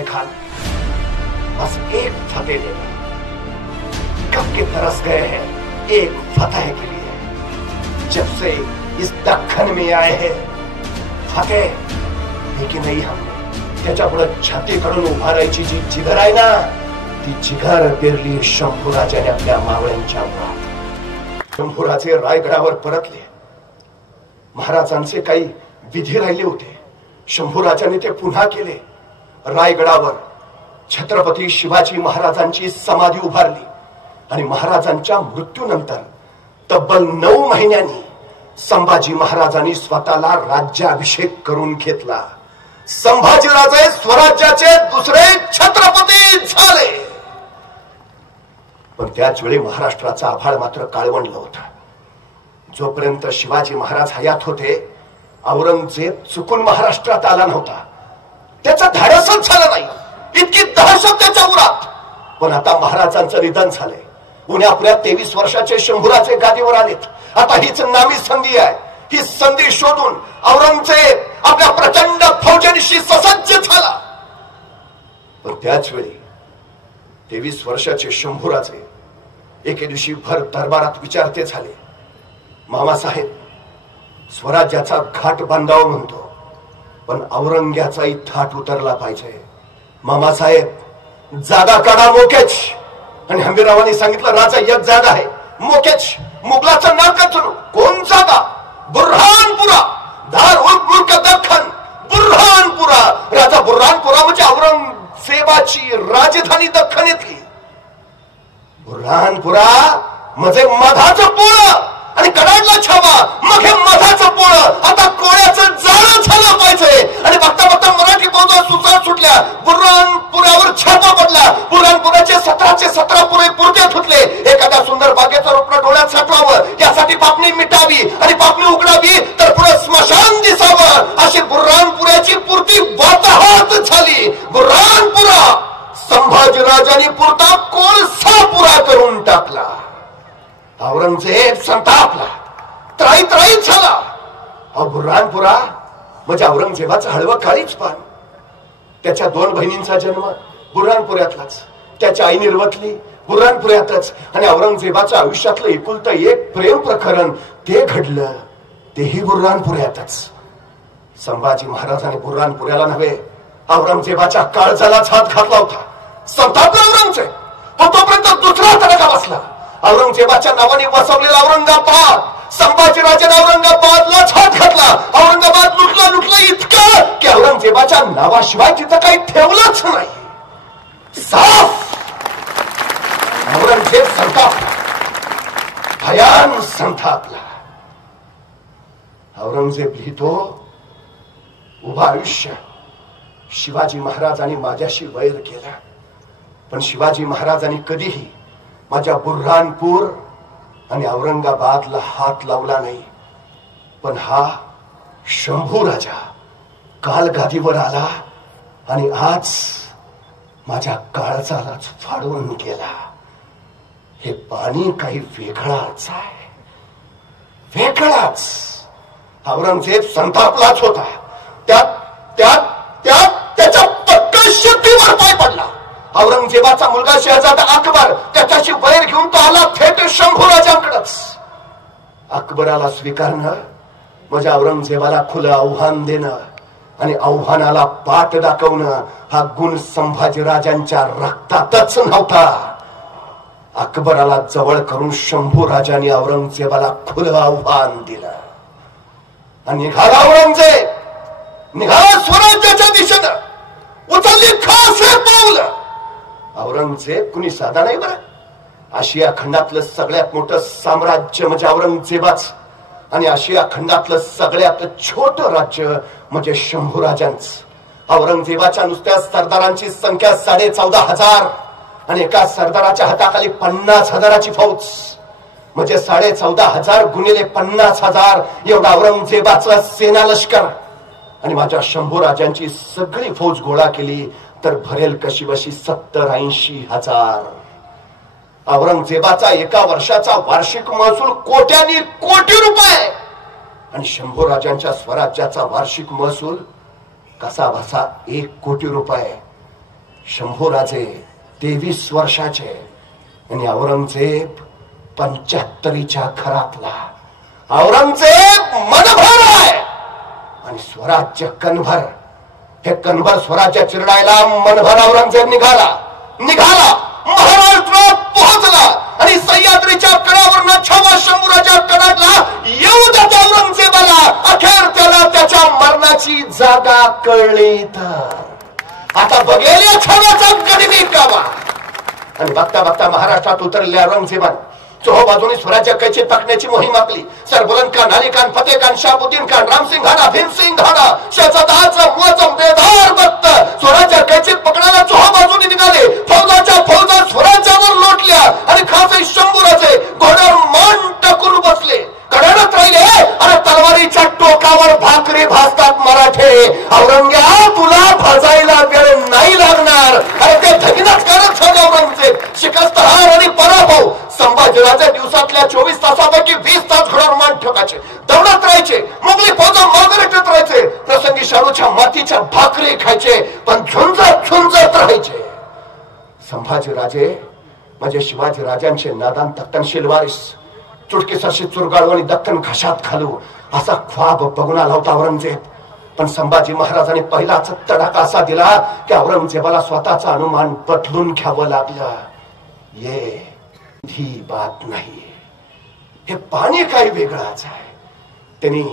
फतेह खान, बस एक फतेह देना। कब के तरस गए हैं एक फतेह के लिए। जब से इस दख्खन में आए हैं फतेह लेकिन नाही हमने त्याच्यापुढे छाती काढून उभा राहायची जी जिगर आहे ना, ती जिगर पेरली शंभूराजाने आपल्या मावळ्यांच्या अंगात। शंभूराजे रायगडावर परतले। महाराजांचे काही विधी राहिले होते, शंभूराजाने ते पुन्हा केले। रायगडावर छत्रपती शिवाजी महाराजांची समाधी उभारली आणि महाराजांच्या मृत्यूनंतर तब्बल 9 महिन्यांनी संभाजी महाराजांनी स्वतःला राज्याभिषेक करून घेतला। संभाजीराजे स्वराज्याचे दुसरे छत्रपती झाले। पण त्याच वेळी महाराष्ट्राचा आभाळ मात्र काळवंडलं होतं। जोपर्यंत शिवाजी महाराज हयात होते औरंगजेब चुकून महाराष्ट्रात आला नव्हता, त्याचा धाडसच झालं नाही, इतकी दहशत त्याच्या उरात। पण आता महाराजांचं निधन झालंय, उन्हापुऱ्यात 23 वर्षाचे शंभूराजे गादीवर आलेत। आता हीच नामी संधी आहे, ही संधी शोधून औरंगजेब आपल्या प्रचंड फौजेनिशी ससज्ज झाला। पण त्याच वेळी 23 वर्षाचे शंभूराजे एके दिवशी भर दरबारात विचारते झाले, मामासाहेब स्वराज्याचा घाट बांधावा म्हणतो, पण औरंग्याचाही थाट उतरला पाहिजे। मामासाहेब जागा काढा मोकेच। आणि हंबीररावांनी सांगितलं, राजा एक जागा आहे मोकेच, मुघलाचं नाव कचरू। कोण जागा? बुरहानपुरा, धार उल मुल्क दख्खन, बुरहानपुरा। राजा बुरहानपुरा म्हणजे औरंगजेबाची राजधानी दख्खन येथली। बुरहानपुरा म्हणजे मधाचं पोळ आणि कडाडला छावा, मग हे मधाचं पोळ आता कोळ्याचं जाळं झालं पाहिजे। आणि बघता बघता मराठी फौजा सुसाट सुटल्या, बुरहानपुरावर छापा पडला। बुरहानपुराचे 17चे 17 पुरे पुरते धुतले। एखाद्या सुंदर बागेचं रोपण डोळ्यात साठवावं यासाठी पापणी मिटावी आणि पापणी उघडावी तर पुढे स्मशान दिसावं, अशी बुरहानपुराची पूर्ती वाताहत झाली। बुरहानपुरा संभाजीराजांनी पुरता कोळसा पुरा करून टाकला। औरंगजेब संतापला, त्राईत झाला। बुरहानपुरा म्हणजे औरंगजेबाचं हळवं काळीच पान। त्याच्या 2 बहिणींचा जन्म बुरहानपुऱ्यातलाच, त्याच्या आई निर्वतली बुरहानपुऱ्यातच, आणि औरंगजेबाच्या आयुष्यातलं एकुलतं एक प्रेम प्रकरण ते घडलं तेही बुरहानपुऱ्यातच। संभाजी महाराजांनी बुरहानपुऱ्याला नव्हे औरंगजेबाच्या काळजालाच हात घातला होता। संतापला औरंगजेब, पण तोपर्यंत दुसरा तडका बसला। औरंगजेबाच्या नावाने वसवलेला औरंगाबाद, संभाजीराजाने औरंगाबादलाच हात घातला। औरंगाबाद लुटला इतकं की औरंगजेबाच्या नावाशिवाय तिथं काही ठेवलंच नाही। साफ औरंगजेब संतापला, भयान संतापला। औरंगजेब लिहितो, उभं आयुष्य शिवाजी महाराजांनी माझ्याशी वैर केला, पण शिवाजी महाराजांनी कधीही माझ्या बुरहानपूर आणि औरंगाबादला हात लावला नाही। पण हा शंभू राजा काल गादीवर आला आणि आज माझ्या काळजालाच फाडून गेला। हे पाणी काही वेगळाच आहे, वेगळाच। औरंगजेब संतापलाच होता, त्याच्या पक्का शक्तीवर पाय पडला। औरंगजेबाचा मुलगा शहजादा अकबर त्याच्याशी वैर घेऊन तो आला थेट शंभूराजांकडेच। अकबराला स्वीकारणं म्हणजे औरंगजेबाला खुलं आव्हान देणं आणि आव्हानाला पाठ दाखवणं हा गुण संभाजीराजांच्या रक्तातच नव्हता। अकबराला जवळ करून शंभूराजांनी औरंगजेबाला खुलं आव्हान दिलं आणि निघाला औरंगजेब, निघाला स्वराज्याच्या दिशेनं, उचलली खास पावलं। औरंगजेब कुणी साधा नाही बरं, आशिया खंडातलं सगळ्यात मोठं साम्राज्य म्हणजे औरंगजेबाच, आणि आशिया खंडातलं सगळ्यात छोटं राज्य म्हणजे शंभूराजांचं। औरंगजेबाच्या नुसत्या सरदारांची संख्या 14,500 आणि एका सरदाराच्या हाताखाली 50,000ची फौज, म्हणजे 14,500 गुणिले 50,000 एवढा औरंगजेबाचा सेना लष्कर। आणि माझ्या शंभूराजांची सगळी फौज गोळा केली तर भरेल कशी बशी 70-80 हजार। औरंगजेबाचा एका वर्षाचा वार्षिक महसूल कोट्यानी कोटी रुपये आणि शंभूराजांच्या स्वराज्याचा वार्षिक महसूल कसा बसा 1 कोटी रुपये। शंभूराजे 23 वर्षाचे आणि औरंगजेब 75च्या खरातला. औरंगजेब मनभर आहे आणि स्वराज्य कणभर. हे कणभर स्वराज्य चिरडायला मनभर औरंगजेब निघाला महाराष्ट्रात पोहोचला आणि सह्याद्रीच्या कडावरनं छावा शंभूराजा कडाडला. येऊ द्या औरंगजेबाला. अखेर त्याला त्याच्या मरणाची जागा कळली. तर आता बघेल या छाव्याचा गनिमी कावा. आणि बघता बघता महाराष्ट्रात उतरलेल्या औरंगजेबाने चोहो बाजूने स्वराज्य कैची पकडण्याची मोहीम आखली. सरबुलंद खान, अली खान, फतेह खान, शहाबुद्दीन खान, रामसिंग हाडा, भीमसिंग हाडा, शहजादाचं मुअज्जम बेदार भक्त स्वराज्य कैची पकडायला चोहो बाजूने निघाले. फौजा स्वराज्यावर लोटल्या आणि खास शंभूराजे घोड्यावर मान टाकून बसले. कडाडत राहिले आणि तलवारीच्या टोकावर भाकरी भाजतात मराठे. औरंग्या तुला भाजायला वेळ नाही लागणार. अरे ते धगिनच करत होते औरंगजेब. शिकस्त हार आणि पराभव. संभाजीराजे दिवसातल्या 24 तासापैकी 20 तास घोड्यावर मान ठेवायचे, दौडत राहायचे. मुघली फौजा मागरेटत राहायचे. प्रसंगी शाळूच्या मातीच्या भाकरी खायचे, पण झुंजत राहायचे. संभाजीराजे म्हणजे शिवाजी राजांचे नादान तक्तनशील वारिस. चुटकीसरशी चुरगाळू आणि दक्कन घशात घालू असा ख्वाब बघून आला होता औरंगजेब. पण संभाजी महाराजांनी पहिलाच तडाखा असा दिला की औरंगजेबाला स्वतःचा अनुमान बदलून घ्यावं लागलं. ये ही बात नाही, हे पाणी काही वेगळाच आहे. त्यांनी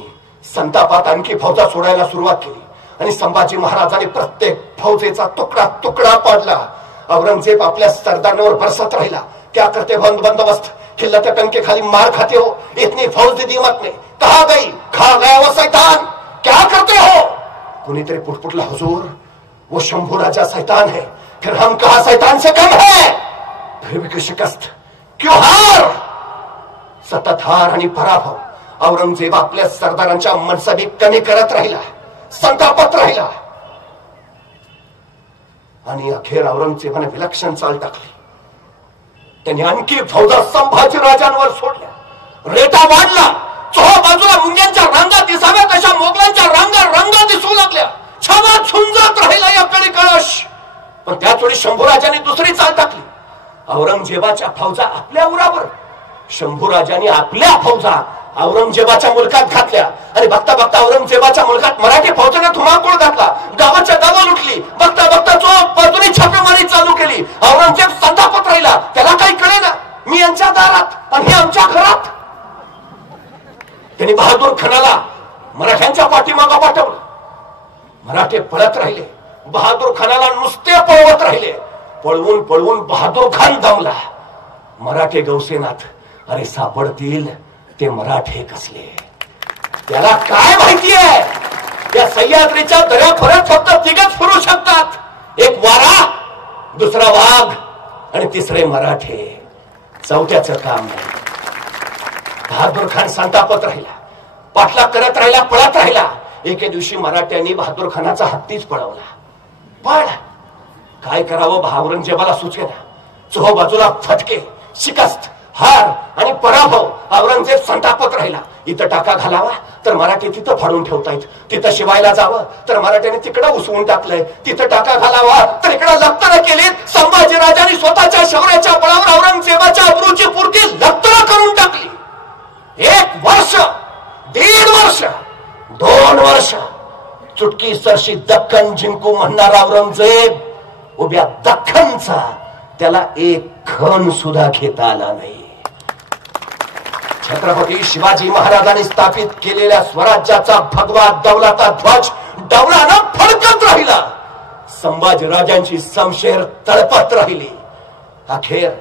संतापात आणखी फौजा सोडायला सुरुवात केली आणि संभाजी महाराजांनी प्रत्येक फौजेचा तुकडा तुकडा पाडला. औरंगजेब आपल्या सरदारांवर बरसत राहिला. क्या करते हो बंदोबस्त, खिल्लत टंके खाली मार खाते हो, इतनी फौज दी दीमत ने कहा गई, खा गया वो शैतान, क्या करते हो. कुणीतरी पुटपुटला, हुजूर वो शंभू राजा शैतान है, फिर हम कहा शैतान से कम है. फिर भी शिकस्त, क्यों हार. सतत हार आणि पराभव. औरंगजेब आपल्या सरदारांच्या मनसबी कमी करत राहिला, संतापत राहिला. आणि अखेर औरंगजेबाने विलक्षण चाल टाकली. त्यांनी आणखी फौजा संभाजी राजांवर सोडल्या. रेटा वाढला. चोहो बाजूला मुंग्यांच्या रांगा दिसाव्यात अशा मोगलांच्या रांगा दिसू लागल्या. छावा झुंजत राहिला या कळी कळश. पण त्याच वेळी शंभूराजांनी दुसरी चाल टाकली. औरंगजेबाच्या फौजा आपल्या उरावर, शंभूराजांनी आपल्या फौजा औरंगजेबाच्या मुलकात घातल्या. आणि बघता बघता औरंगजेबाच्या मुलकात मराठी फौजेने धुमाकूळ घातला. गावाच्या गावं लुटली. बघता बघता चोहो बाजूने छापेमारी चालू केली. औरंगजेब संतापत राहिला. त्याला काही कळे ना, मी यांच्या दारात आणि हे आमच्या घरात. त्यांनी बहादूर खानाला मराठ्यांच्या पाठीमागं पाठवलं. मराठे पळत राहिले. बहादूर खानाला नुसते पळवत राहिले. पळवून पळवून बहादूर खान दमला. मराठे गौसेनात, अरे सापडतील ते मराठे कसले. त्याला काय माहितीये, या सह्याद्रीच्या दऱ्याखोऱ्यात फक्त तिघच फिरू शकतात. एक वारा, दुसरा वाघ आणि तिसरे मराठे. चौथ्याचं काम नाही. बहादूर खान संतापत राहिला, पाठला करत राहिला, पळत राहिला. एके दिवशी मराठ्यांनी बहादूर खानाचा हत्तीच पळवला. पण काय करावं औरंगजेबाला सुचेना. चोहो बाजूला फटके, शिकस्त, हार आणि पराभव. औरंगजेब संतापत राहिला. इथं टाका घालावा तर मराठी तिथं फाडून ठेवतायत. तिथं शिवायला जावं तर मराठ्याने तिकडं उसवून टाकलंय. तिथं टाका घालावा तर इकडं लक्तरं केलीत. संभाजी राजांनी स्वतःच्या शौर्याच्या बळावर औरंगजेबाच्या अब्रूची पूर्ती लक्तरं करून टाकली. 1 वर्ष, 1.5 वर्ष, 2 वर्ष चुटकी सरशी दख्खन जिंकू म्हणणारा औरंगजेब उभ्या दख्खनचा त्याला एक खण सुद्धा घेता आला नाही. छत्रपती शिवाजी महाराजांनी स्थापित केलेल्या स्वराज्याचा भगवा दौलता ध्वज डौलानं फडकत राहिला. संभाजी राजांची शमशेर तळपत राहिली. अखेर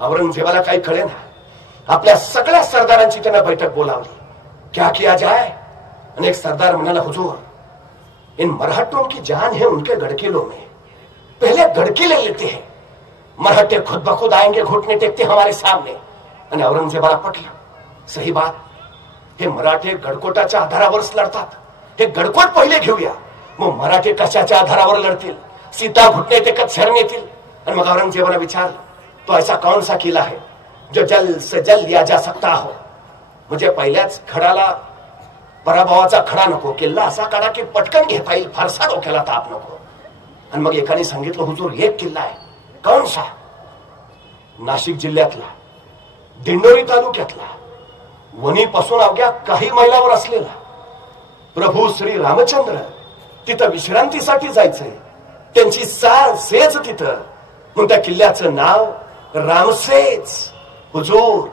औरंगजेबाला काही कळेना. आपल्या सगळ्या सरदारांची त्यानं बैठक बोलावली. क्या किया जाए. अनेक सरदार म्हणाला, हुजूर इन मराठों की जान है उनके गड़किलों में, पहले गड़किले लेते हैं. मराठे खुद बखुद आएंगे, घुटने टेकते हमारे सामने. आणि औरंगजेबाला पटलं. सही बात, हे मराठे गडकोटाच्या आधारावरच लढतात. हे गडकोट पहिले घेऊया, मग मराठे कशाच्या आधारावर लढतील. सीता घुटने टेकत शरण येतील. आणि मग औरंगजेबाला विचारलं, तो ऐसा कौन सा किला है जो जल से जल लिया जा सकता हो. म्हणजे पहिल्याच खडाला पराभवाचा खडा नको, किल्ला असा काढा की पटकन घेता येईल, फारसा डोक्याला ताप नको. आणि मग एकाने सांगितलं, हुजूर एक किल्ला आहे. कौन सा? नाशिक जिल्ह्यातला, दिंडोरी तालुक्यातला, वणीपासून अवघ्या काही मैलावर असलेला. प्रभू श्री रामचंद्र तिथं विश्रांतीसाठी जायचंय, त्यांची सेज तिथं. मग त्या किल्ल्याचं नाव रामसेज. हुजूर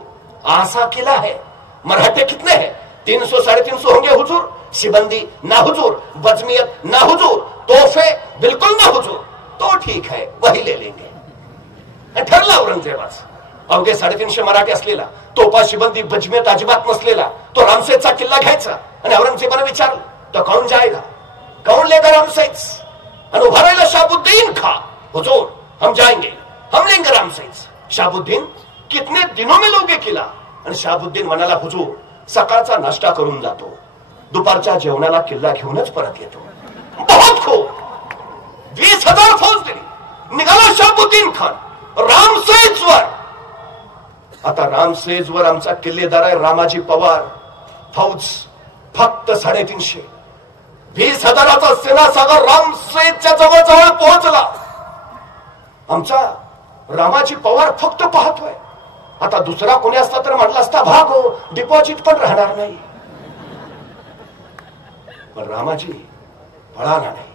आसा किला है. मराठे कितने हैं? 300 350 होंगे हुजूर. शिबंदी ना हुजूर, बजमियत ना हुजूर, तोहफे बिल्कुल ना हुजूर. तो ठीक है, वही ले लेंगे. ठरला औरंगजेबाच. अवघे 350 मराठे असलेला, तोफा शिबंदी बजमियत अजिबात नसलेला तो रामसेजचा किल्ला घ्यायचा. आणि औरंगजेबाने विचारलं, तो कौन जाएगा? कौन लेगा रामसेज? आणि उभा राहिला शाहबुद्दीन खां. हुजूर हम जाएंगे, हम लेंगे रामसेज. शाहबुद्दीन कितने दिनों में लोगे किला? आणि शाहबुद्दीन म्हणाला, हुजूर सकाळचा नाश्ता करून जातो, दुपारच्या जेवणाला किल्ला घेऊनच परत येतो. बहुत खूप. 20,000 फौज दिली. निघाला शाहबुद्दीन खान रामसेजवर. आता रामसेजवर आमचा किल्लेदार आहे रामाजी पवार. फौज फक्त 350. 20,000चा सेनासागर रामसेजच्या जवळ पोहोचला. आमचा रामाजी पवार फक्त पाहतोय. आता दुसरा कोणी असता तर म्हटलं असता, भागो, डिपॉझिट पण राहणार नाही. पण रामाजी पळाला नाही.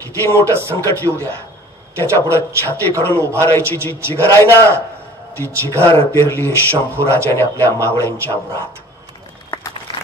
किती मोठं संकट येऊ द्या, त्याच्या पुढे छाती काढून उभा राहायची जी जिगर आहे ना, ती जिगर पेरली शंभूराजाने आपल्या मावळ्यांच्या उरात.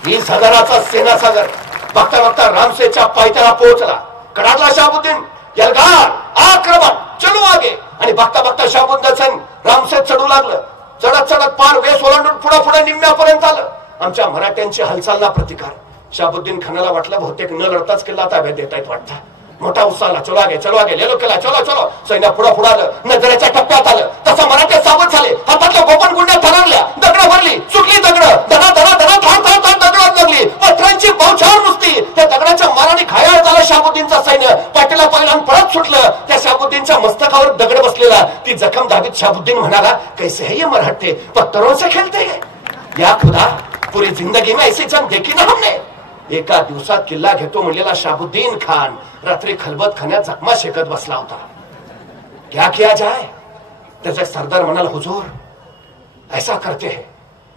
20,000चा सेनासागर बघता बघता रामसेजच्या पायथ्याला पोहोचला. कडाडला शाहबुद्दीन, यलगार आक्रमण, चलो आगे. आणि बघता बघता शाहबुद्दीन रामसेज चढू लागलं. चढत चढत पार वेस ओलांडून पुढे निम्म्यापर्यंत आलं. आमच्या मराठ्यांची हालचाल ना प्रतिकार. शाहबुद्दीन खानाला वाटलं बहुतेक न लढताच किल्ला ताब्यात देता येत वाटतं. मोठा उत्साह, चलो आगे लेलो किल्ला, चलो. सैन्य पुढे आलं, नजरेच्या टप्प्यात आलं. तसं मराठे सावध झाले. हातातल्या गोपन गुंड्या थररल्या, दगड भरली, चुकली दगड, धडा थार दगडात लागली. पत्र्यांची बौछार नुसती. त्या दगडाच्या माराने घायाळ झालं शाहबुद्दीनचा सैन्य. पाठीला पहिला पळत सुटलं. त्या शाहबुद्दीनच्या मस्तकावर दगड बसलेला. ती जखम दाबीत शाहबुद्दीन म्हणाला, कैसे है ये मराठे, पत्थरों से खेलते हैं. या खुदा, पूरी जिंदगी में ऐसी जंग देखी ना हमने. एका दिवसात किल्ला घेतो म्हणलेला शाहबुद्दीन खान रात्री खलबत खाण्यात जखमा शेकत बसला होता. क्या किया जाए? त्याचा सरदार म्हणाला, हुजूर ऐसा करते हैं.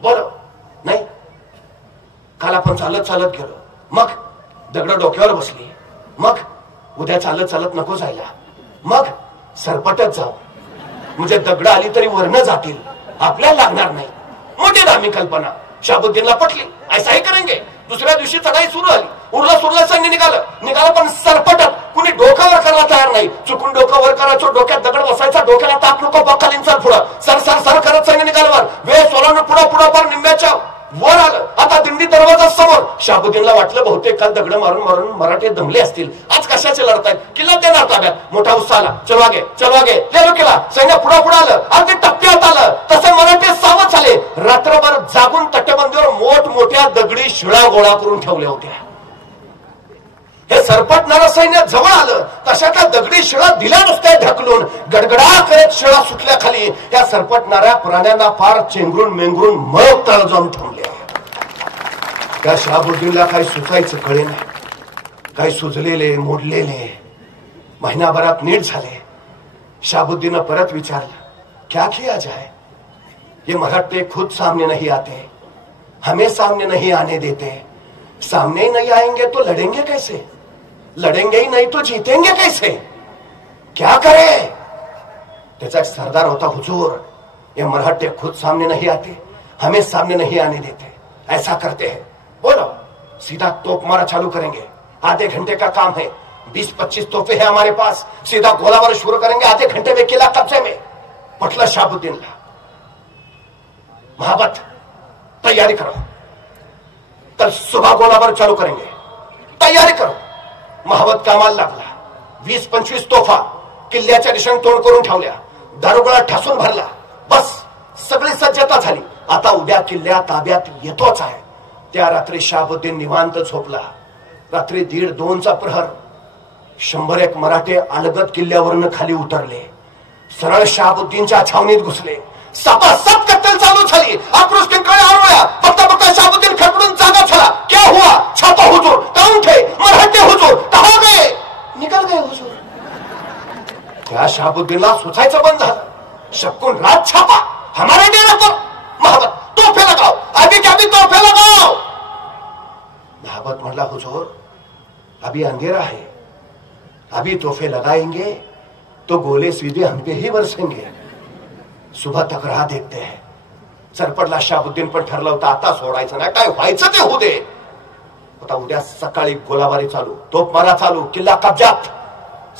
बोलो. नाही, काल आपण चालत गेलो, मग दगड डोक्यावर बसली, मग उद्या चालत नको जायला, मग सरपटत जाऊ, म्हणजे दगड आली तरी वरनं जातील, आपल्याला लागणार नाही. मोठी धार्मिक कल्पना. शाहबुद्दीनला पटली. ऐसाही करेंगे. दुसऱ्या दिवशी चढाई सुरू झाली. उरलं सैन्य निघालं पण सरपटत. कुणी डोकं वर करायला तयार नाही. चुकून डोकं वर करायचं, डोक्यात दगड बसायचा, डोक्याला ताप नको, बक्कालीन चल पुढं. सर करत सैन्य निघालं. वेळ सोलांडून पुढं पार निम्म्याच्या वर आलं. आता दिंडी दरवाजा समोर. शाहबुद्दीनला वाटलं बहुतेक काल दगड मारून मराठे दमले असतील, आज कशाचे लढतायत, किल्ला देणार ताब्यात. मोठा उत्साह आला. चलो आगे लेलो किल्ला. सैन्य पुढे आलं. अगदी टप्प्यात आलं. तसे मराठे सावध झाले. रात्रभर जागून तटबंदीवर मोठमोठ्या दगडी शिळा गोळा करून ठेवल्या होत्या. हे सरपटणारं सैन्य जवळ आलं. तशा त्या दगडी शिळा दिल्या नुसत्या ढकलून. गडगडा करत शिळा सुटल्या खाली. त्या सरपटणाऱ्या प्राण्यांना फार चेंगरून मेंगरून मग तळ जाऊन थांबले. त्या शाहबुद्दीनला काही सुचायचं कळे नाही. काही सुजलेले मोडलेले महिनाभरात नीट झाले. शाहबुद्दीन परत विचारलं, क्या किया जाए? ये मराठे खुद सामने नहीं आते, हमें सामने नहीं आने देते. सामने ही नहीं आएंगे तो लड़ेंगे कैसे? लड़ेंगे ही नहीं तो जीतेंगे कैसे? क्या करे? त्याचा एक सरदार होता, हुजूर ये मराठे खुद सामने नहीं आते, हमें सामने नहीं आने देते. ऐसा करते हैं, बोलो सीधा तोप मारा चालू करेंगे. आधे घंटे का काम है. 20-25 तोफे हैं हमारे पास. सीधा गोलाबारी शुरू करेंगे. आधे घंटे में किला कब्जे में. पटला शाहबुद्दीनला. महाबत तैयारी करो, कल सुबह गोलाबारी चालू करेंगे. तैयारी करो. महाबत कामाला लागला. 20-25 तोफा किल्ल्याच्या दिशेने तोंड करून ठेवल्या. दारुगोळा ठासून भरला. बस सगळी सज्जता झाली. आता उद्या किल्ल्या ताब्यात येतोच आहे. त्या रात्री शाहबुद्दीन निवांत झोपला. रात्री 1:30-2चा प्रहर 101 मराठे अलगद किल्ल्यावरनं खाली उतरले. सरळ शाहबुद्दीनच्या छावणीत घुसले. सपासप कत्तल चालू झाली. आक्रोश किंकाळ्या आरवळ्या. बघता शाहबुद्दीन खडखडून जागा झाला. क्या हुआ? छापा हुजूर, काउन थे मराठे हुजूर, कहां गए? निकल गए हुजूर. त्या शहाबुद्दीनला सुचायचं बंद झालं. शक्कून रात छापा हमारे डेरे पर. महाबत तोफे लगाओ, अभी क्या भी तोफे लगाओ. महाबत म्हणला हुजूर अभी अंधेरा है, अभी तोहफे लगाएंगे तो गोले सीधे हम पे ही बरसेंगे. सुबह तक राह देखते हैं. सरपडला शहाबुद्दीन पण ठरलं होतं आता सोडायचं नाही, काय व्हायचं ते होऊ दे. आता उद्या सकाळी गोलाबारी चालू, तोफमारा चालू, किल्ला कब्जात.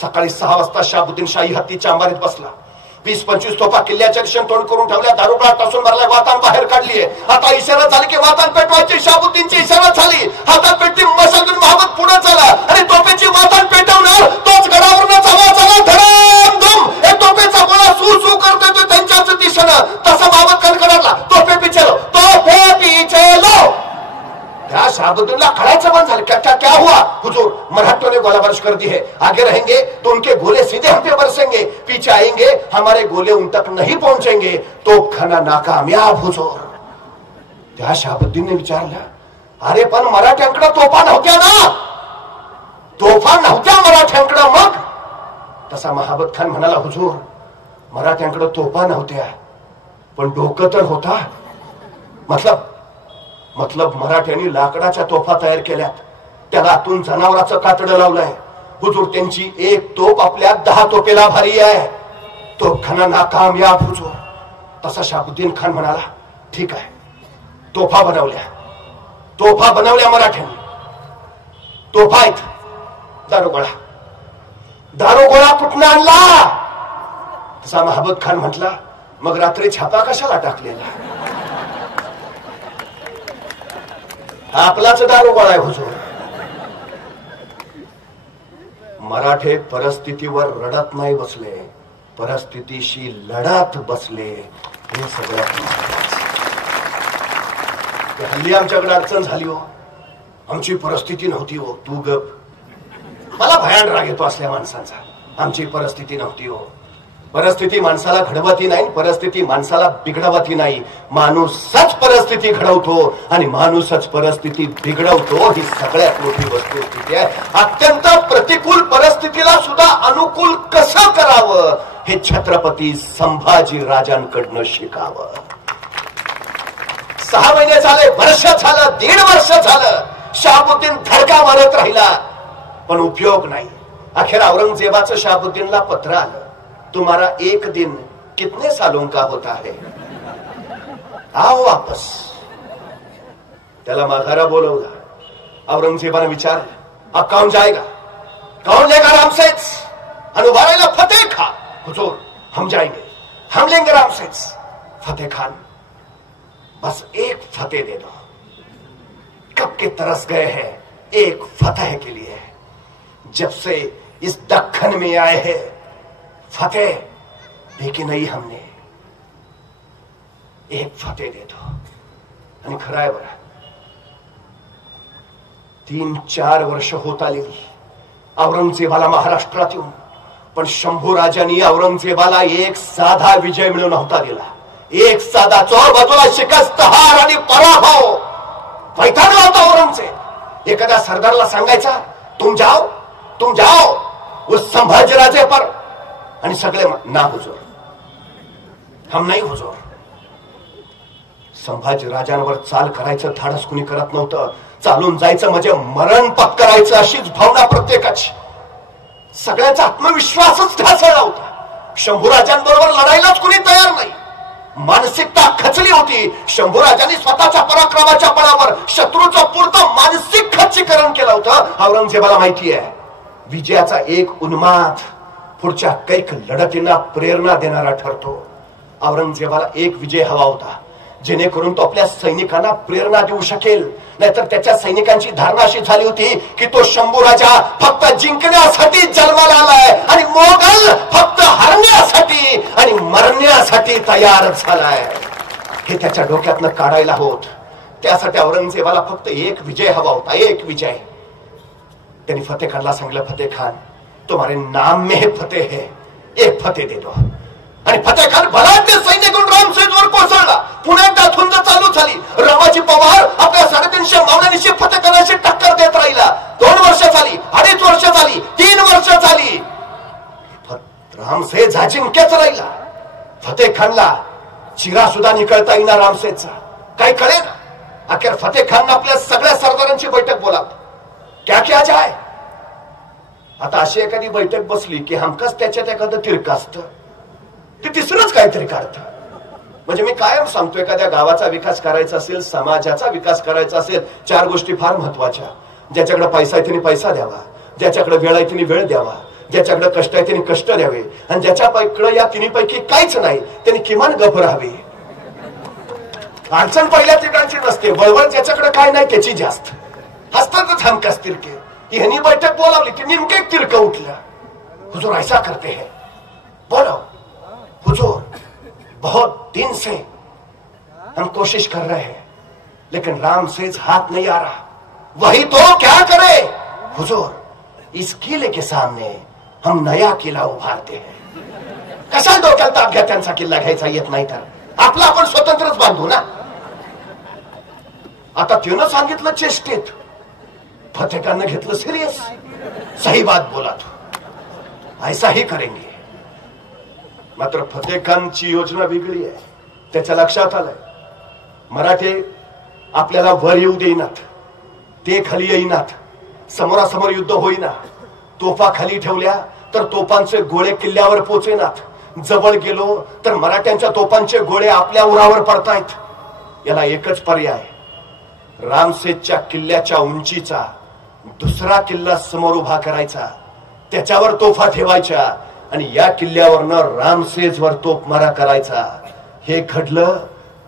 सकाळी 6 वाजता शहाबुद्दीन शाही हत्तीच्या अंबारीत बसला. 20-25 तोफा किल्ल्याच्या दिशेने तोंड करून ठेवल्या. दारुगळा टासून मारला, वातान बाहेर काढलीये. आता इशारा झाली की वातान पेटवायची. शहाबुद्दीनची इशारा झाली. हातात पेटली मशाल घेऊन महाबत पुढे चला आणि तोफेची वातान पेटवणार. तोच गडावरून आवाज आला, धडम धुम. एक तोफेचा गोळा सू सू करतोय तो त्यांच्याच दिशेनं. तसा महाबत कणकणाला, तोफे पीछे लो, तोफे पीछे लो. क्या शहाबुद्दीनला कळायचं बंद झालं. क्या क्या क्या हुआ हुजूर? मराठों ने गोलाबारिश कर दी है, आगे रहेंगे तो उनके गोले सीधे हम पे बरसेंगे, पीछे आएंगे हमारे गोले उन तक नहीं पहुंचेंगे. तो खाना नाकामयाब हुजूर. त्या शहाबुद्दीनने विचारलं, अरे पण मराठ्यांकडे तोफा नव्हत्या ना? तोफा नव्हत्या मराठ्यांकडे मग? तसा महाबत खान म्हणाला, हुजूर मराठ्यांकडे तोफा नव्हत्या पण डोकं तर होता. मतलब मराठ्यांनी लाकडाच्या तोफा तयार केल्यात, त्याला आतून जनावराचं कातडं लावलंय. हुजूर त्यांची एक तोफ आपल्या 10 तोफेला भारी आहे. तोफखाना नाकामयाब हुजूर. तसा शहाबुद्दीन खान म्हणाला, ठीक आहे. तोफा बनवल्या मराठ्यांनी. तोफा आहेत. दारुगोळा कुठनं आणला? तसा महाबत खान म्हटला, मग रात्री छापा कशाला टाकलेला? आपलाच दारुगोळा आहे हुजूर. मराठे परिस्थितीवर रडत नाही बसले, परिस्थितीशी लढत बसले. हे सगळ्यात महत्वाचं. हल्ली आमच्याकडे अडचण झाली हो, आमची परिस्थिती नव्हती हो. तू गप. मला भयान राग येतो असल्या माणसांचा. आमची परिस्थिती नव्हती हो. परिस्थिती माणसाला घडवती नाही, परिस्थिती माणसाला बिघडवती नाही. माणूसच परिस्थिती घडवतो आणि माणूसच परिस्थिती बिघडवतो. ही सगळ्यात मोठी वस्तुस्थिती आहे. अत्यंत प्रतिकूल परिस्थितीला सुद्धा अनुकूल कसं करावं हे छत्रपती संभाजी राजांकडनं शिकावं. 6 महिने झाले, वर्ष झालं, 1.5 वर्ष झालं, शहाबुद्दीन धडका मारत राहिला पण उपयोग नाही. अखेर औरंगजेबाचं शहाबुद्दीनला पत्र आलं, तुम्हारा 1 दिन कितने सालों का होता है, आओ वापस. त्याला माघारा बोलवला. औरंगजेबाने विचारलं, अब कौन जाएगा, कौन लेगा रामसेज? अनुभारायला फतेह खान. हुजूर हम जाएंगे, हम लेंगे रामसेज. फतेह खान, बस एक फतेह दे दो. कब के तरस गए हैं एक फतेह के लिए. जब से इस दक्खन में आए हैं फतेह देखी नहीं हमने. एक फतेह दे दो. आणि खरं आहे बरं, 3-4 वर्ष होत आलेली औरंगजेबाला महाराष्ट्रात येऊन, पण शंभूराजांनी औरंगजेबाला एक साधा विजय मिळवून नव्हता दिला. एक साधा चोर बाजूला शिकस्त, हार आणि पराभव. वैतागला होता औरंगजेब. एखाद्या सरदारला सांगायचा, तुम जाओ उस संभाजी राजे पर, आणि सगळे ना हुजूर, हम नाही हुजूर. संभाजी राजांवर चाल करायचं धाडस कुणी करत नव्हतं. चालून जायचं म्हणजे मरण पत्करायचं अशीच भावना प्रत्येकाची. सगळ्यांचा आत्मविश्वासच ढासळला होता. शंभूराजांबरोबर लढायलाच कुणी तयार नाही. मानसिकता खचली होती. शंभूराजांनी स्वतःच्या पराक्रमाच्या बळावर शत्रूचं पुरतं मानसिक खच्चीकरण केलं होतं. औरंगजेबाला माहिती आहे, विजयाचा एक उन्माद पुढच्या कैक लढतींना प्रेरणा देणारा ठरतो. औरंगजेबाला एक विजय हवा होता, जेणेकरून तो आपल्या सैनिकांना प्रेरणा देऊ शकेल. नाहीतर त्याच्या सैनिकांची धारणा अशी झाली होती की तो शंभूराजा फक्त जिंकण्यासाठी जन्माला आलाय आणि मोगल फक्त हरण्यासाठी आणि मरण्यासाठी तयार झालाय. हे त्याच्या डोक्यातनं काढायला होत. त्यासाठी औरंगजेबाला फक्त एक विजय हवा होता, एक विजय. त्यांनी फतेह खानला सांगितलं, फतेह खान तुम्हारे नाम में फतेह है, एक फतेह दे दो. आणि फतेह खान भलाटे सैन्य घेऊन रामसेजवर कोसळला. पुन्हा एकदा धुंद चालू झाली. रामाजी पवार आपल्या 350 मावळ्यांशी फतेह खानाशी टक्कर देत राहिला. 2 वर्ष झाली, 2.5 वर्ष झाली, 3 वर्ष झाली. रामसे झाजिंक्याच राहिला. फतेह खानला चिरा सुद्धा निकळता येईना रामसेचा. काय कळे ना. अखेर फतेह खान आपल्या सगळ्या सरदारांची बैठक बोलावत. क्या क्या जाय. आता अशी एखादी बैठक बसली की हमकाच त्याच्यात एखादं तिरकं असतं, ते तिसरंच काहीतरी काढतं. म्हणजे मी कायम सांगतो, एखाद्या गावाचा विकास करायचा असेल, समाजाचा विकास करायचा असेल, 4 गोष्टी फार महत्वाच्या. ज्याच्याकडे पैसा आहे त्याने पैसा द्यावा, ज्याच्याकडे वेळ आहे त्याने वेळ द्यावा, ज्याच्याकडे कष्ट आहे त्याने कष्ट द्यावे, आणि ज्याच्याकडे या तिन्हीपैकी काहीच नाही त्यांनी किमान गप राहावे. अडचण पहिल्या ठिकाणची नसते, वळवळ ज्याच्याकडे काय नाही त्याची जास्त. हसतातच हमकाच तिरके. ह्यांनी बैठक बोलावली की नेमके एक तिरकं उठलं. हुजूर ऐसा करते हैं. बोलो हुजूर, बहुत दिन से हम कोशिश कर रहे हैं लेकिन राम से हाथ नहीं आ रहा. वही तो क्या करे हुजूर, इस किले के सामने हम नया किला उभारते हैं. कशाला डोक्याला ताप घ्या, त्यांचा किल्ला घ्यायचा येत नाही तर आपला आपण स्वतंत्रच बांधू ना. आता त्यानं सांगितलं चेष्टेत, फतेखानं घेतलं सिरियस. सही बात बोला तू, ऐसा ही करेंगे. मात्र फतेह खानची योजना वेगळी आहे. त्याच्या लक्षात आलंय मराठे आपल्याला वर येऊ देईनात, ते खाली येईनात, समोरासमोर युद्ध होईना. तोफा खाली ठेवल्या तर तोफांचे गोळे किल्ल्यावर पोचेनात. जवळ गेलो तर मराठ्यांच्या तोफांचे गोळे आपल्या उरावर पडतायत. याला एकच पर्याय, रामसेजच्या किल्ल्याच्या उंचीचा दुसरा किल्ला समोर उभा करायचा, त्याच्यावर तोफा ठेवायच्या आणि या किल्ल्यावरनं रामसेजवर तोफ मारा करायचा. हे घडलं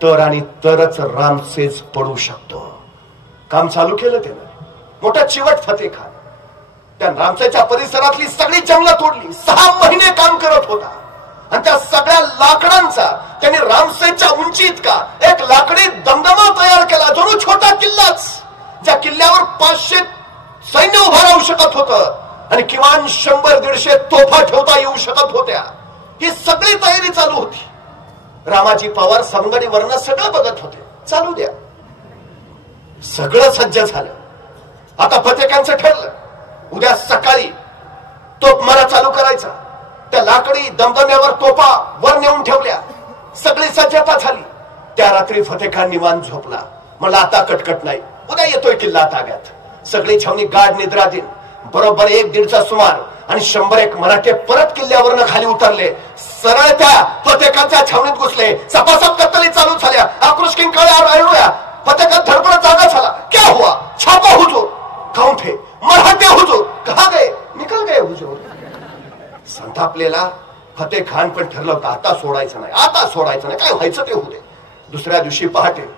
तर आणि तरच रामसेज पडू शकतो. काम चालू केलं त्यानं. मोठा चिवट फतेह खान त्या रामसेजच्या परिसरातली सगळी जंगलं तोडली. 6 महिने काम करत होता आणि त्या सगळ्या लाकडांचा त्यांनी रामसेजच्या उंची इतका एक लाकडी दमदमा तयार केला, जणू छोटा किल्लाच. ज्या किल्ल्यावर 500 सैन्य उभा राहू शकत होतं आणि किमान 100-150 तोफा ठेवता येऊ शकत होत्या. ही सगळी तयारी चालू होती. रामाजी पवार समगडीवरनं सगळं बघत होते. चालू द्या. सगळं सज्ज झालं. आता फतेखांचं ठरलं, उद्या सकाळी तोफमारा चालू करायचा. त्या लाकडी दमदम्यावर तोफा वर नेऊन ठेवल्या. सगळी सज्जता झाली. त्या रात्री फतेह खान निवांत झोपला. मला आता कटकट नाही, उद्या येतोय किल्ला ताब्यात. सगळी छावणी गाढ निद्रा दिन. बरोबर 1-1:30चा सुमार आणि 100-1 मराठे परत किल्ल्यावरनं खाली उतरले. सरळ त्या फतेह खानच्या छावणीत घुसले. सपासप कत्तली चालू झाल्या. आक्रोश किंकाळ्या आळवल्या. फतेह खान धडपडत जागा झाला. क्या हुआ? छापा हुजूर. कौन थे? मराठे हुजूर. कहा गए? निकल गए हुजूर. संतापलेला फतेह खान पण ठरलं होतं आता सोडायचं नाही, आता सोडायचं नाही, काय व्हायचं ते होऊ दे. दुसऱ्या दिवशी पहाटे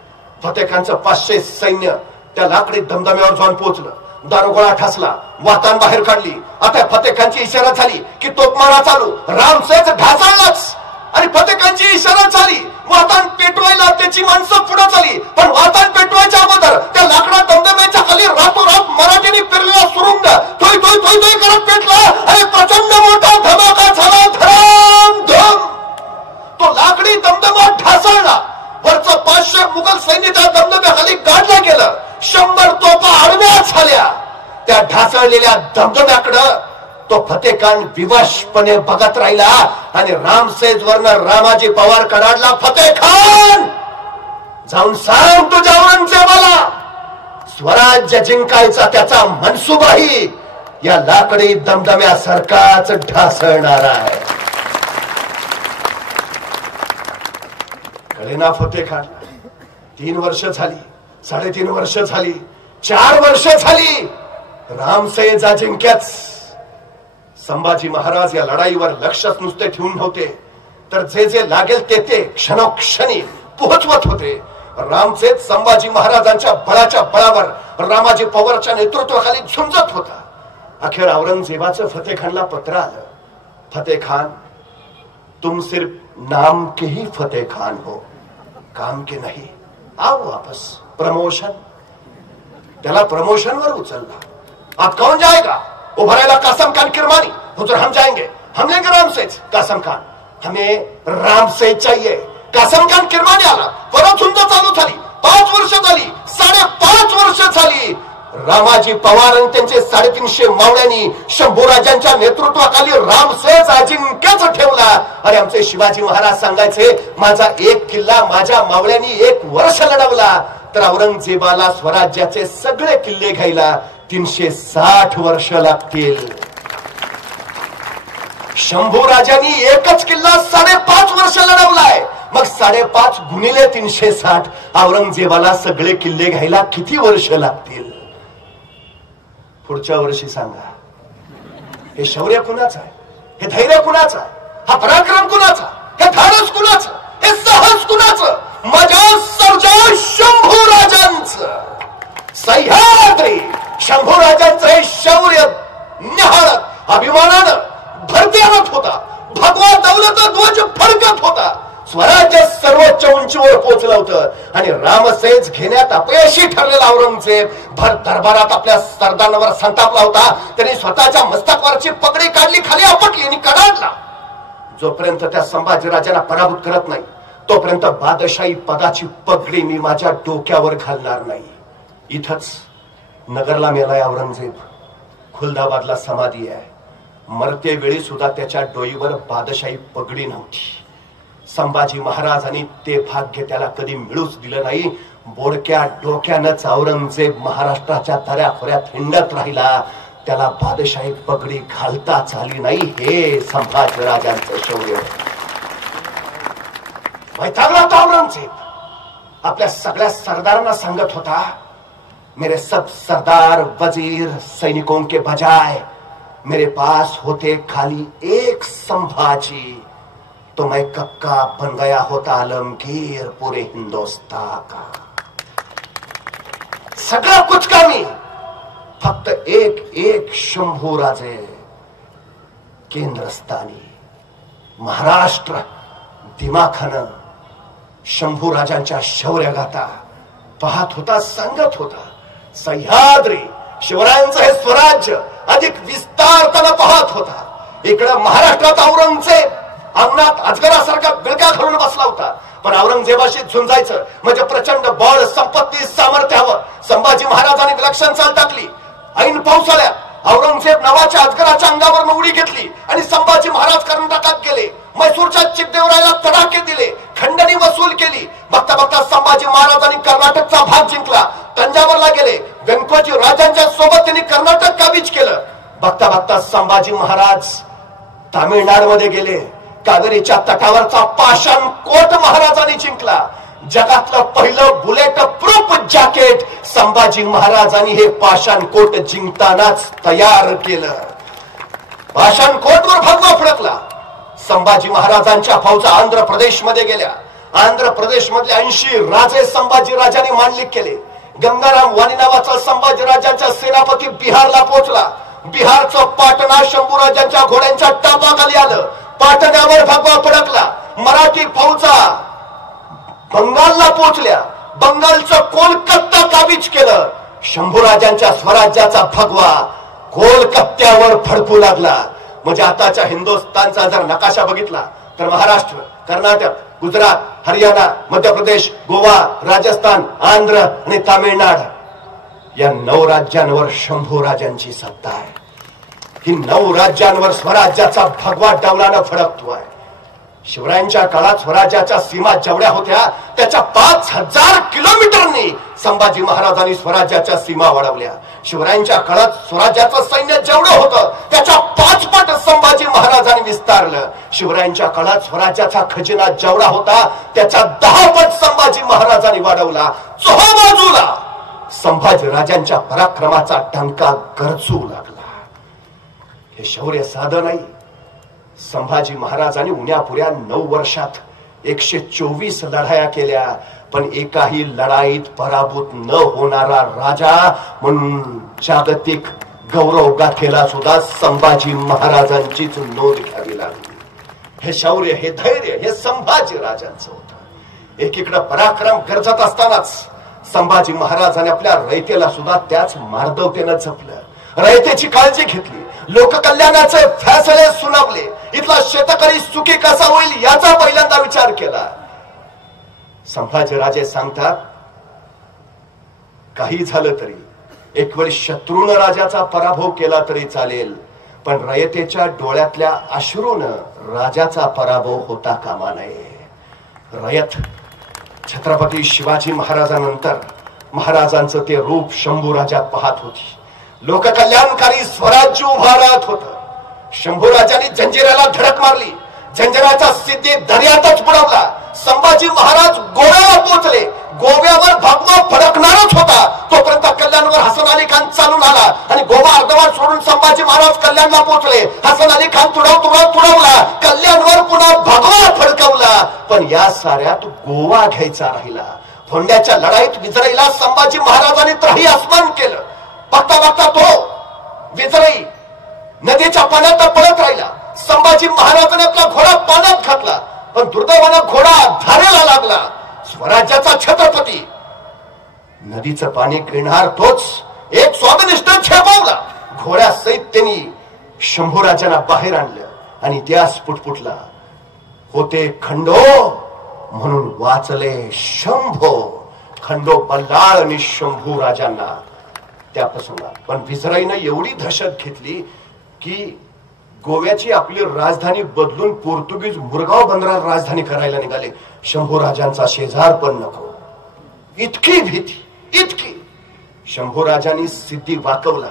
फतेह खानचं 500 सैन्य त्या लाकडी दमदम्यावर जाऊन पोहोचलं. दारोगोळा ठासला, वातान बाहेर काढली. आता फतेह खानची इशारा झाली की तोफमारा चालू. रामसेज ढासळलाच आणि फतेह खानची इशारा झाली. वातान पेटवायला त्याची माणसं पुढे झाली. पण वातान पेटवायच्या अगोदर त्या लाकडा दमदम्याच्या खाली रातोरात मराठीने पेरलेला सुरुंग थोय थोय थोय थोय करत पेटला आणि प्रचंड मोठा धमाका झाला. धरम धम. तो लाकडी दमदमा ढासळला. वरचं 500 मुघल सैन्य त्या दमदम्याखाली गाडलं गेलं. 100 तोफा आडव्या झाल्या. त्या ढासळलेल्या दमदम्याकडं तो फतेह खान विवशपणे बघत राहिला आणि रामसेज वरनं रामाजी पवार कडाडला. फतेह खान, जाऊन सांग तुझ्या औरंगजेबाला स्वराज्य जिंकायचा त्याचा मनसुबाही या लाकडी दमदम्यासारखाच ढासळणार आहे. कळेना फतेह खान. 3 वर्ष झाली, 3.5 वर्ष झाली, 4 वर्ष झाली. रामसेज अजिंक्यच. संभाजी महाराज या लढाईवर लक्षच नुसते ठेवून नव्हते, तर जे जे लागेल ते क्षणोक्षणी पोहोचवत होते. रामसेज संभाजी महाराजांच्या बळाच्या बळावर रामाजी पवारच्या नेतृत्वाखाली झुंजत होता. अखेर औरंगजेबाचं फतेह खानला पत्र आलं. फतेह खान, तुम सिर्फ नाम के ही फतेह खान हो, काम के नहीं. आओ वापस. प्रमोशन. त्याला प्रमोशनवर उचलला. अब कौन जाएगा? उभरायला कासम खान किरमानी. हुजूर हम जाएंगे. हम लेंगे रामसेज. कासम खान, हमें रामसेज चाहिए. कासम खान किरमानी आला. परत झुंज चालू झाली. 5 वर्ष झाली, 5.5 वर्ष झाली. रामाजी पवार आणि त्यांचे 350 मावळ्यांनी शंभूराजांच्या नेतृत्वाखाली रामसेज अजिंक्यच ठेवला. आणि आमचे शिवाजी महाराज सांगायचे, माझा एक किल्ला माझ्या मावळ्यांनी 1 वर्ष लढवला, तर औरंगजेबाला स्वराज्याचे सगळे किल्ले घ्यायला 360 वर्ष लागतील. शंभूराजांनी एकच किल्ला 5.5 वर्ष लढवलाय. मग 5.5 गुणिले 360 औरंगजेबाला सगळे किल्ले घ्यायला किती वर्ष लागतील? पुढच्या वर्षी सांगा. हे शौर्य कुणाचं आहे? हे धैर्य कुणाचं आहे? हा पराक्रम कुणाचा? हे धाडस कुणाचं? हे साहस कुणाचं? माझ्या सर्जा शंभूराजांचं. सह्याद्री शंभूराजांचं हे शौर्य न्याहाळत अभिमानानं भरती आणत होता. भगवा दौलत ध्वज फडकत होता. स्वराज्य सर्वोच्च उंचीवर पोहोचलं होतं. आणि रामसेज घेण्यात अपयशी ठरलेला औरंगजेब भर दरबारात आपल्या सरदारांवर संतापला होता. त्यांनी स्वतःच्या मस्तकावरची पगडी काढली, खाली आपटली आणि कडाडला. जोपर्यंत त्या संभाजीराजांना पराभूत करत नाही तोपर्यंत बादशाही पदाची पगडी मी माझ्या डोक्यावर घालणार नाही. इथंच नगरला मेलाय औरंगजेब. खुलदाबादला समाधी आहे. मरते वेळी सुद्धा त्याच्या डोईवर बादशाही पगडी नव्हती. संभाजी महाराजांनी ते भाग्य त्याला कधी मिळूच दिलं नाही. बोडक्या डोक्यानंच औरंगजेब महाराष्ट्राच्या दऱ्याखोऱ्यात हिंडत राहिला. त्याला बादशाही पगडी घालताच आली नाही. हे संभाजीराजांचं शौर्य. वैतागला होता औरंगजेब. आपल्या सगळ्या सरदारांना सांगत होता, मेरे सब सरदार वजीर सैनिकों के बजाय मेरे पास होते खाली एक संभाजी, तो मैं कक्का बन गया होता आलमगीर पूरे हिंदुस्तान का. सगळं कुचकामी, फक्त एक शंभूराजे केंद्रस्थानी. महाराष्ट्र दिमाखानं शंभूराजांच्या शौर्यगाथा पाहत होता, सांगत होता. सह्याद्री शिवरायांचं हे स्वराज्य अधिक विस्तारताना पाहत होता. इकडं महाराष्ट्रात औरंगजेब अंगणात अजगरासारखा बिळका घालून बसला होता. पण औरंगजेबाशी झुंजायचं म्हणजे प्रचंड बळ, संपत्ती, सामर्थ्यावर संभाजी महाराजांनी विलक्षण चाल टाकली. ऐन पावसाळ्यात औरंगजेब नावाच्या अजगराच्या अंगावर उडी घेतली आणि संभाजी महाराज कर्नाटकात गेले. मैसूरच्या चिकदेवरायला तडाखे दिले, खंडणी वसूल केली. बघता बघता संभाजी महाराजांनी कर्नाटकचा भाग जिंकला. तंजावरला गेले. व्यंकोजी राजांच्या सोबत त्यांनी कर्नाटक काबीज केलं. बघता बघता संभाजी महाराज तामिळनाडूमध्ये गेले. कावेरीच्या तटावरचा पाषाण कोट महाराजांनी जिंकला. जगातलं पहिलं बुलेट प्रूफ जॅकेट संभाजी महाराजांनी हे पाषाण कोट जिंकतानाच तयार केलं. पाषाण कोटवर भगवा फडकला. संभाजी महाराजांच्या फौजा आंध्र प्रदेशमध्ये गेल्या. आंध्र प्रदेश मधले 80 राजे संभाजी राजांनी मांडलिक केले. गंगाराम वाणी नावाचा संभाजी राजांचा सेनापती बिहारला पोहोचला. बिहारचं पाटणा शंभूराजांच्या घोड्यांच्या ताब्याखाली आलं. पाटण्यावर भगवा फडकला. मराठी फौजा बंगालला पोहोचल्या. बंगालचं कोलकाता काबीज केलं. शंभूराजांच्या स्वराज्याचा भगवा कोलकात्यावर फडकू लागला. म्हणजे आताच्या हिंदुस्थानचा जर नकाशा बघितला तर महाराष्ट्र, कर्नाटक, गुजरात, हरियाणा, मध्य प्रदेश, गोवा, राजस्थान, आंध्र आणि तामिळनाड या 9 राज्यांवर शंभूराजांची सत्ता आहे. ही 9 राज्यांवर स्वराज्याचा भगवा डौलानं फडकतोय. शिवरायांच्या काळात स्वराज्याच्या सीमा जेवढ्या होत्या त्याच्या 5000 किलोमीटरनी संभाजी महाराजांनी स्वराज्याच्या सीमा वाढवल्या. शिवरायांच्या काळात स्वराज्याचं सैन्य जेवढं होतं त्याच्या 5 पट संभाजी महाराजांनी विस्तारलं. शिवरायांच्या काळात स्वराज्याचा खजिना जेवढा होता त्याच्या 10 पट संभाजी महाराजांनी वाढवला. चोहा बाजूला संभाजी राजांच्या पराक्रमाचा टंका गरजू लागला. हे शौर्य साधं नाही. संभाजी महाराजांनी उन्यापुऱ्या 9 वर्षात 124 लढाया केल्या. पण एकाही लढाईत पराभूत न होणारा राजा म्हणून जागतिक गौरव गाथेला सुद्धा संभाजी महाराजांचीच नोंद घ्यावी लागली. हे शौर्य, हे धैर्य, हे संभाजी राजांचं होतं. एकीकडे पराक्रम गरजत असतानाच संभाजी महाराजांनी आपल्या रयतेला सुद्धा त्याच मार्दवतेनं जपलं. रयतेची काळजी घेतली. लोककल्याणाचे फैसले सुनावले. इथला शेतकरी सुखी कसा होईल याचा पहिल्यांदा विचार केला. संभाजीराजे सांगतात, काही झालं तरी एक वेळ शत्रूनं राजाचा पराभव केला तरी चालेल, पण रयतेच्या डोळ्यातल्या अश्रूनं राजाचा पराभव होता कामा नये. रयत छत्रपती शिवाजी महाराजांनंतर महाराजांचं ते रूप शंभूराजात पाहत होती. लोककल्याणकारी स्वराज्य उभारत होत. शंभूराजांनी जंजिऱ्याला धडक मारली. जंजिऱ्याचा सिद्धी दर्यातच बुडवला. संभाजी महाराज गोव्याला पोहोचले. गोव्यावर भगवा फडकणारच होता तोपर्यंत कल्याणवर हसन अली खान चालून आला आणि गोवा अर्धवट सोडून संभाजी महाराज कल्याणला पोहोचले. हसन अली खान तुडवला. कल्याणवर पुन्हा भगवा फडकवला. पण या साऱ्यात गोवा घ्यायचा राहिला. फोंड्याच्या लढाईत विजराईला संभाजी महाराजांनी त्राही आसमान केलं. बघता बघता तो विजराई नदीच्या पाण्यात पडत राहिला. संभाजी महाराजांनी आपला घोडा पाण्यात घातला, पण दुर्दैवानं घोडा धारेला लागला. स्वराज्याचा छत्रपती नदीचं पाणी गिळणार तोच एक स्वामिनिष्ठ झेपावला. घोड्यासहित त्यांनी शंभूराजांना बाहेर आणलं आणि त्यास पुटपुटला. होते खंडो म्हणून वाचले शंभो. खंडो बल्लाळ आणि शंभूराजांना त्यापासून. पण विजराईनं एवढी दहशत घेतली की गोव्याची आपली राजधानी बदलून पोर्तुगीज मुरगाव बंदरात राजधानी करायला निघाले. शंभूराजांचा शेजार पण नको इतकी भीती, इतकी. शंभूराजांनी सिद्धी वाकवला,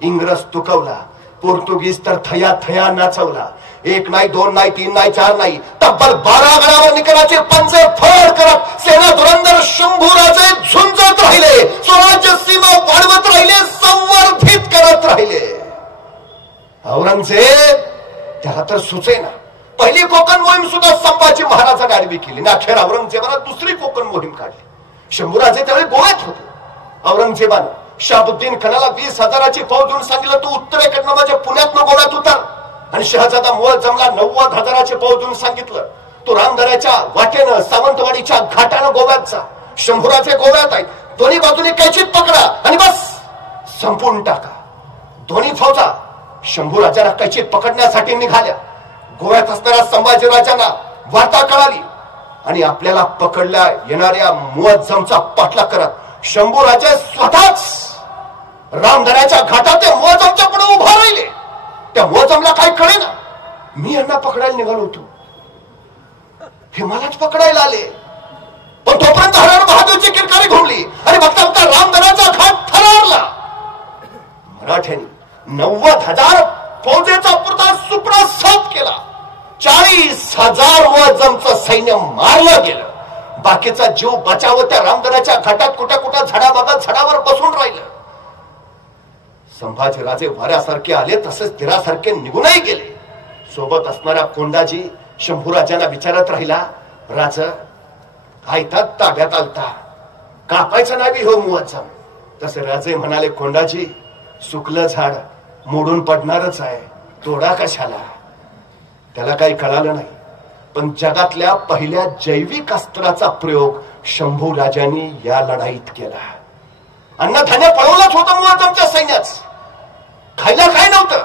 इंग्रज तुकवला, पोर्तुगीज तर थया थया नाचवला. एक नाही, दोन नाही, तीन नाही, चार नाही, तब्बल 12 गडावर निकराचे पंजे फड करत सेना धुरंधर शंभूराजे झुंजत राहिले. स्वराज्य सीमा वाढवत राहिले, संवर्धित करत राहिले. औरंगजेब त्याला तर सुचेना. पहिली कोकण मोहीम सुद्धा संभाजी महाराजांनी आडवी केली आणि अखेर औरंगजेबाला दुसरी कोकण मोहीम काढली. शंभूराजे त्यावेळी गोव्यात होते. औरंगजेबानं शहाबुद्दीन खानाला 20,000ची फौज देऊन सांगितलं, तू उत्तरेकडनं म्हणजे पुण्यातनं गोव्यात उतर. आणि शहजादा मुअज्जमला 90,000ची फौज देऊन सांगितलं, तो रामदऱ्याच्या वाटेनं सावंतवाडीच्या घाटानं गोव्यात जा. शंभूराजे गोव्यात आहेत, दोन्ही बाजूने कैचीत पकडा आणि बस संपून टाका. दोन्ही फौजा शंभूराजाला कैचीत पकडण्यासाठी निघाल्या. गोव्यात असणाऱ्या संभाजीराजांना वार्ता कळाली आणि आपल्याला पकडल्या येणाऱ्या मुअज्जमचा पाठलाग करत शंभूराजे स्वतःच रामदऱ्याच्या घाटात त्या मुअज्जमच्या पुढे उभा राहिले. त्या मुअज्जमला काय कळेना, मी यांना पकडायला निघालो होतो, हे मलाच पकडायला आले. पण तोपर्यंत हरहर बहादूरची किरकारी घुमली आणि बघता बघता रामदऱ्याचा घाट थरारला. मराठ्यांनी 90,000 फौजेचा पुरता सुप्रसाद केला. 40,000 मुअज्जमचं सैन्य मारलं गेलं. बाकीचा जीव बचाव त्या रामदऱ्याच्या घाटात कुठं कुठं झाडावर बसून राहिलं. संभाजीराजे वाऱ्यासारखे आले तसेच तिरासारखे निघूनही गेले. सोबत असणारा कोंडाजी शंभूराजांना विचारत राहिला, राज आयतात ताब्यात आलता, कापायचं नाही हो मुअज्जम. तसे राजे म्हणाले, कोंडाजी सुकलं झाड मोडून पडणारच आहे, तोडा कशाला. त्याला काही कळालं नाही. पण जगातल्या पहिल्या जैविक अस्त्राचा प्रयोग शंभूराजांनी या लढाईत केला. अन्नधान्य पळवलंच होतं मुअज्जमच्या सैन्याच. खायला काय नव्हतं,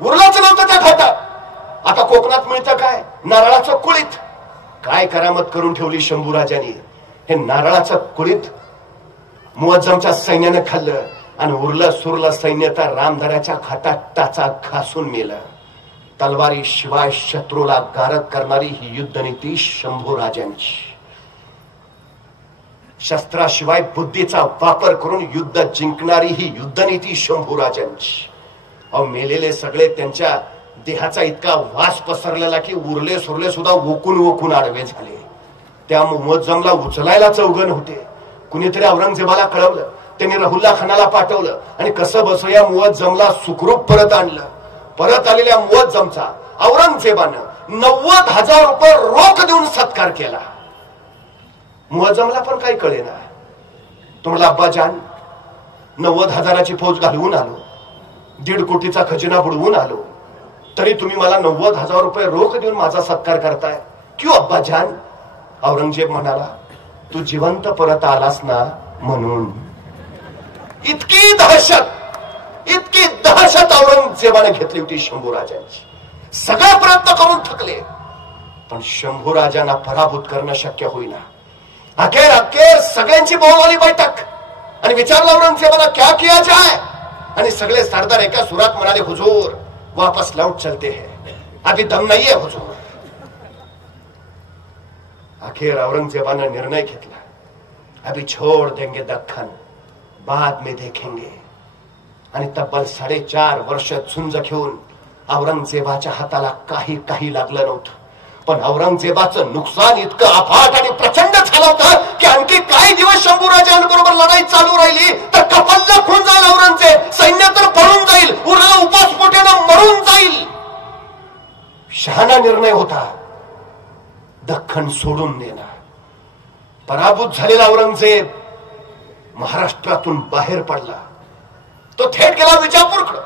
उरलंच नव्हतं त्या घाटात. आता कोकणात मिळतं काय, नारळाचं कुळीत. काय करामत करून ठेवली शंभूराजांनी. हे नारळाचं कुळीत मुअज्जमच्या सैन्यानं खाल्लं आणि उरलं सुरलं सैन्य तर रामदऱ्याच्या घाटात टाचा घासून मेलं. तलवारी शिवाय शत्रूला गारद करणारी ही युद्धनीती शंभूराजांची. शस्त्राशिवाय बुद्धीचा वापर करून युद्ध जिंकणारी ही युद्धनीती शंभूराजांची. अहो मेलेले सगळे त्यांच्या देहाचा इतका वास पसरलेला की उरले सुरले सुद्धा वोकून आडवे झाले. त्या मुअज्जमला उचलायला चौघन होते. कुणीतरी औरंगजेबाला कळवलं. त्यांनी रहुल्ला खानाला पाठवलं आणि कसं बस या मुअज्जमला सुखरूप परत आणलं. परत आलेल्या मुअज्जमचा औरंगजेबानं 90,000 रुपये रोख देऊन सत्कार केला. मुअज्जमला पण काही कळेना. तुम्हाला अब्बाजान 90,000ची फौज घालवून आलो, 1.5 कोटीचा खजिना बुडवून आलो, तरी तुम्ही मला 90,000 रुपये रोख देऊन माझा सत्कार करताय क्यों अब्बाजान. औरंगजेब म्हणाला, तू जिवंत परत आलास ना म्हणून. इतकी दहशत औरंगजेबाने घेतली होती शंभूराजांची. सगळे प्रयत्न करून थकले पण शंभूराजांना पराभूत करणं शक्य होईना. अखेर सगळ्यांची बोलावली बैठक. आणि विचारलं औरंगजेबाला क्या किया जाए, आणि सगळे सरदार एका सुरात म्हणाले, हुजूर वापस लौट चलते हैं, अभी दम नहीं है हुजूर. आखिर औरंगजेबाने निर्णय घेतला, अभी छोड़ देंगे दख्खन, बाद में देखेंगे. आणि तब्बल 4.5 वर्ष झुंज घेऊन औरंगजेबाच्या हाताला काही लागलं नव्हतं. पण औरंगजेबाचं नुकसान इतकं अफाट आणि प्रचंड झालं होतं की आणखी काही दिवस शंभूराजांबरोबर लढाई चालू राहिली तर कपल्ला खून जाईल औरंगजेब, सैन्य तर पळून जाईल, उरलेला उपासपोट्यानं मरून जाईल. शहाणा निर्णय होता दख्खन सोडून देणं. पराभूत झालेला औरंगजेब महाराष्ट्रातून बाहेर पडला. तो थेट गेला विजापूरकडे.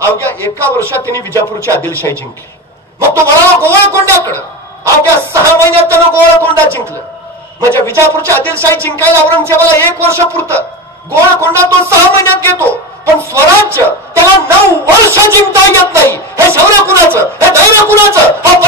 अवघ्या 1 वर्षात त्यांनी विजापूरची आदिलशाही जिंकली. मग तो वळाला गोवळकोंड्याकडे. अवघ्या 6 महिन्यात त्यानं गोवळकोंडा जिंकलं. म्हणजे विजापूरची आदिलशाही जिंकायला औरंगजेबाला 1 वर्ष पुरतं. गोवळकोंडा तो 6 महिन्यात घेतो. पण स्वराज्य त्याला 9 वर्ष जिंकता येत नाही. हे शौर्य कुणाचं, हे धैर्य कुणाचं, हा